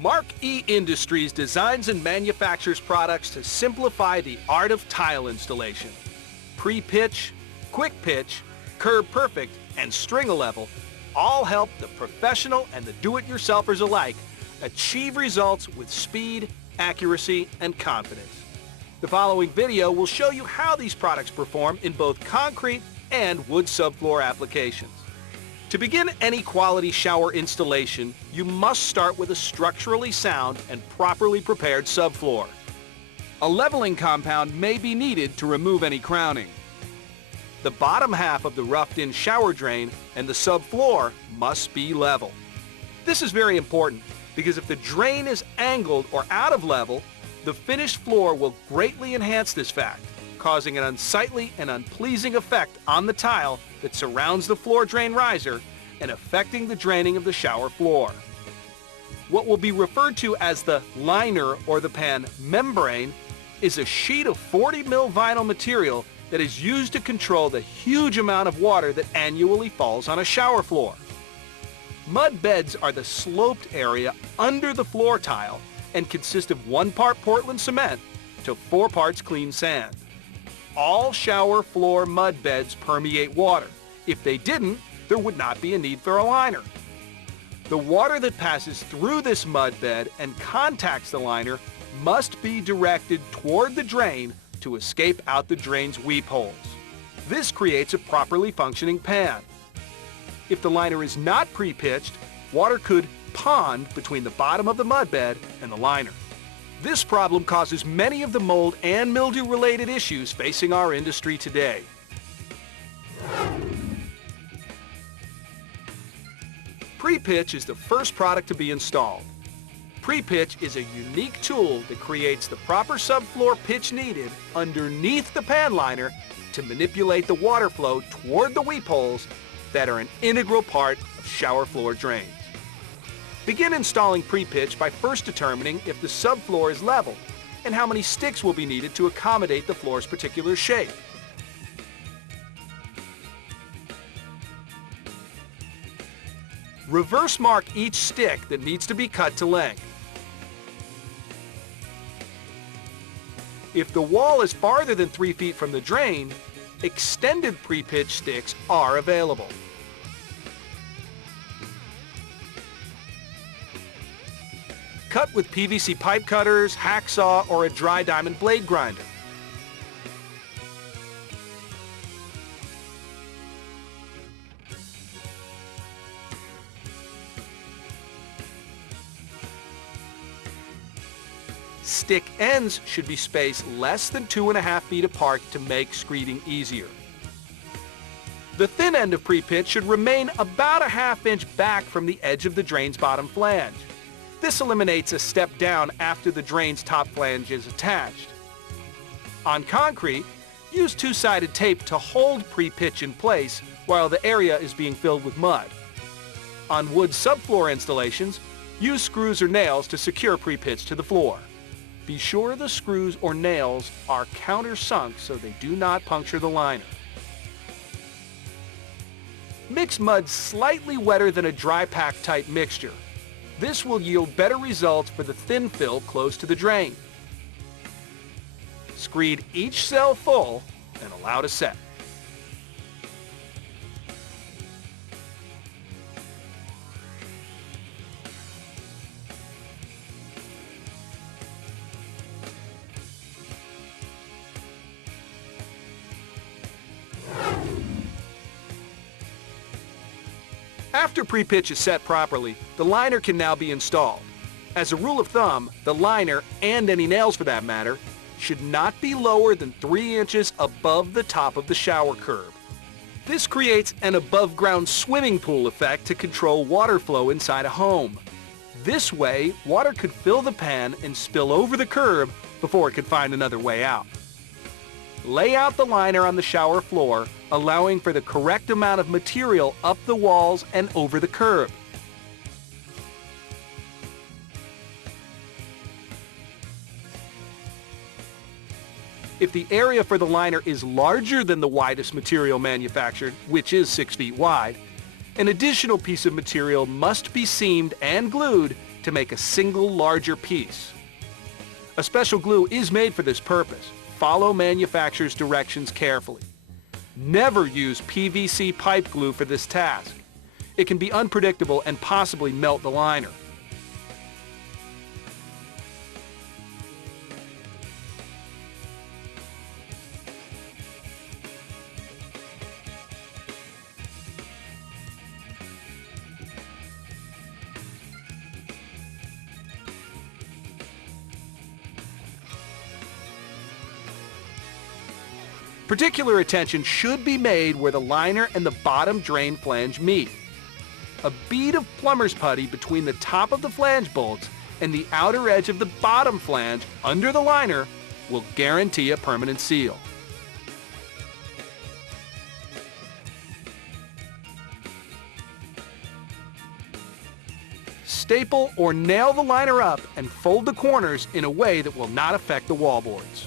Mark E Industries designs and manufactures products to simplify the art of tile installation. Pre-pitch, quick pitch, Kirb-Perfect, and string-a-level all help the professional and the do-it-yourselfers alike achieve results with speed, accuracy, and confidence. The following video will show you how these products perform in both concrete and wood subfloor applications. To begin any quality shower installation, you must start with a structurally sound and properly prepared subfloor. A leveling compound may be needed to remove any crowning. The bottom half of the roughed-in shower drain and the subfloor must be level. This is very important because if the drain is angled or out of level, the finished floor will greatly enhance this fact, causing an unsightly and unpleasing effect on the tile that surrounds the floor drain riser and affecting the draining of the shower floor. What will be referred to as the liner or the pan membrane is a sheet of 40 mil vinyl material that is used to control the huge amount of water that annually falls on a shower floor. Mud beds are the sloped area under the floor tile and consist of 1 part Portland cement to 4 parts clean sand. All shower floor mud beds permeate water. If they didn't, there would not be a need for a liner. The water that passes through this mud bed and contacts the liner must be directed toward the drain to escape out the drain's weep holes. This creates a properly functioning pan. If the liner is not pre-pitched, water could pond between the bottom of the mud bed and the liner. This problem causes many of the mold and mildew-related issues facing our industry today. Pre-pitch is the first product to be installed. Pre-pitch is a unique tool that creates the proper subfloor pitch needed underneath the pan liner to manipulate the water flow toward the weep holes that are an integral part of shower floor drains. Begin installing pre-pitch by first determining if the subfloor is level and how many sticks will be needed to accommodate the floor's particular shape. Reverse mark each stick that needs to be cut to length. If the wall is farther than 3 feet from the drain, extended pre-pitch sticks are available. Cut with PVC pipe cutters, hacksaw, or a dry diamond blade grinder. Stick ends should be spaced less than 2.5 feet apart to make screeding easier. The thin end of pre-pitch should remain about a 1/2 inch back from the edge of the drain's bottom flange. This eliminates a step down after the drain's top flange is attached. On concrete, use 2-sided tape to hold pre-pitch in place while the area is being filled with mud. On wood subfloor installations, use screws or nails to secure pre-pitch to the floor. Be sure the screws or nails are countersunk so they do not puncture the liner. Mix mud slightly wetter than a dry pack type mixture. This will yield better results for the thin fill close to the drain. Screed each cell full and allow to set. After pre-pitch is set properly, the liner can now be installed. As a rule of thumb, the liner, and any nails for that matter, should not be lower than 3 inches above the top of the shower curb. This creates an above-ground swimming pool effect to control water flow inside a home. This way, water could fill the pan and spill over the curb before it could find another way out. Lay out the liner on the shower floor, allowing for the correct amount of material up the walls and over the curb. If the area for the liner is larger than the widest material manufactured, which is 6 feet wide, an additional piece of material must be seamed and glued to make a single larger piece. A special glue is made for this purpose. Follow manufacturer's directions carefully. Never use PVC pipe glue for this task. It can be unpredictable and possibly melt the liner. Particular attention should be made where the liner and the bottom drain flange meet. A bead of plumber's putty between the top of the flange bolts and the outer edge of the bottom flange under the liner will guarantee a permanent seal. Staple or nail the liner up and fold the corners in a way that will not affect the wallboards.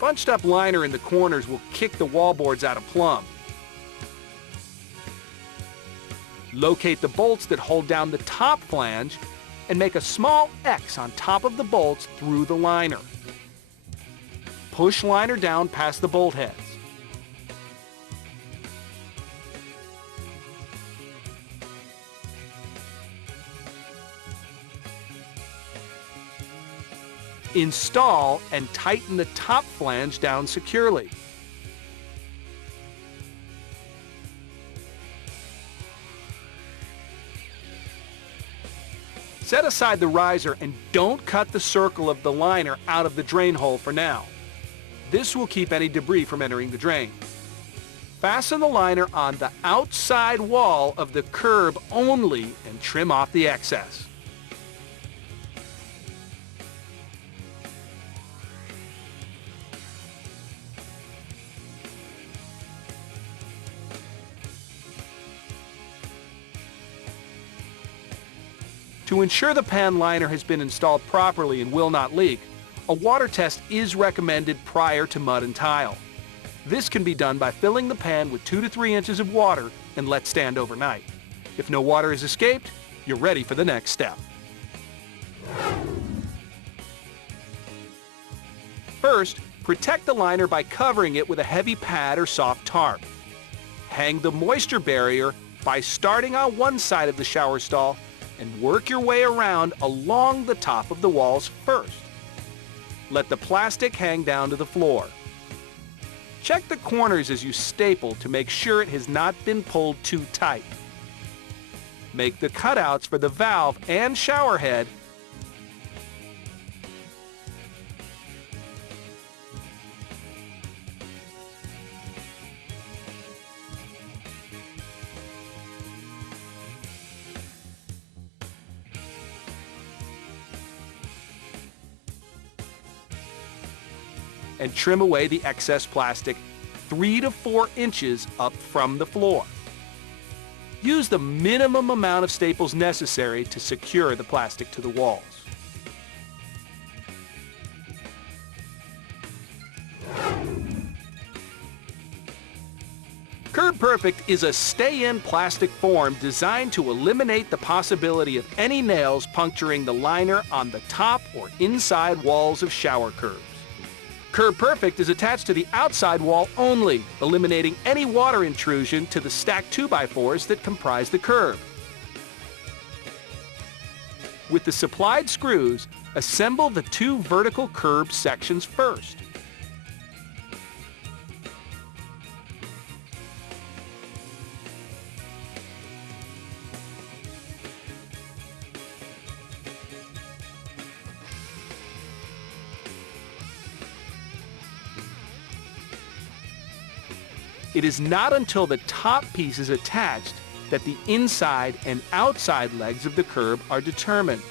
Bunched up liner in the corners will kick the wallboards out of plumb. Locate the bolts that hold down the top flange and make a small X on top of the bolts through the liner. Push liner down past the bolt heads. Install and tighten the top flange down securely. Set aside the riser and don't cut the circle of the liner out of the drain hole for now. This will keep any debris from entering the drain. Fasten the liner on the outside wall of the curb only and trim off the excess. To ensure the pan liner has been installed properly and will not leak, a water test is recommended prior to mud and tile. This can be done by filling the pan with 2 to 3 inches of water and let stand overnight. If no water has escaped, you're ready for the next step. First, protect the liner by covering it with a heavy pad or soft tarp. Hang the moisture barrier by starting on one side of the shower stall and work your way around along the top of the walls first. Let the plastic hang down to the floor. Check the corners as you staple to make sure it has not been pulled too tight. Make the cutouts for the valve and shower head and trim away the excess plastic 3 to 4 inches up from the floor. Use the minimum amount of staples necessary to secure the plastic to the walls. Kirb-Perfect is a stay-in plastic form designed to eliminate the possibility of any nails puncturing the liner on the top or inside walls of shower curbs. Kirb-Perfect is attached to the outside wall only, eliminating any water intrusion to the stacked 2x4s that comprise the curb. With the supplied screws, assemble the 2 vertical curb sections first. It is not until the top piece is attached that the inside and outside legs of the curb are determined.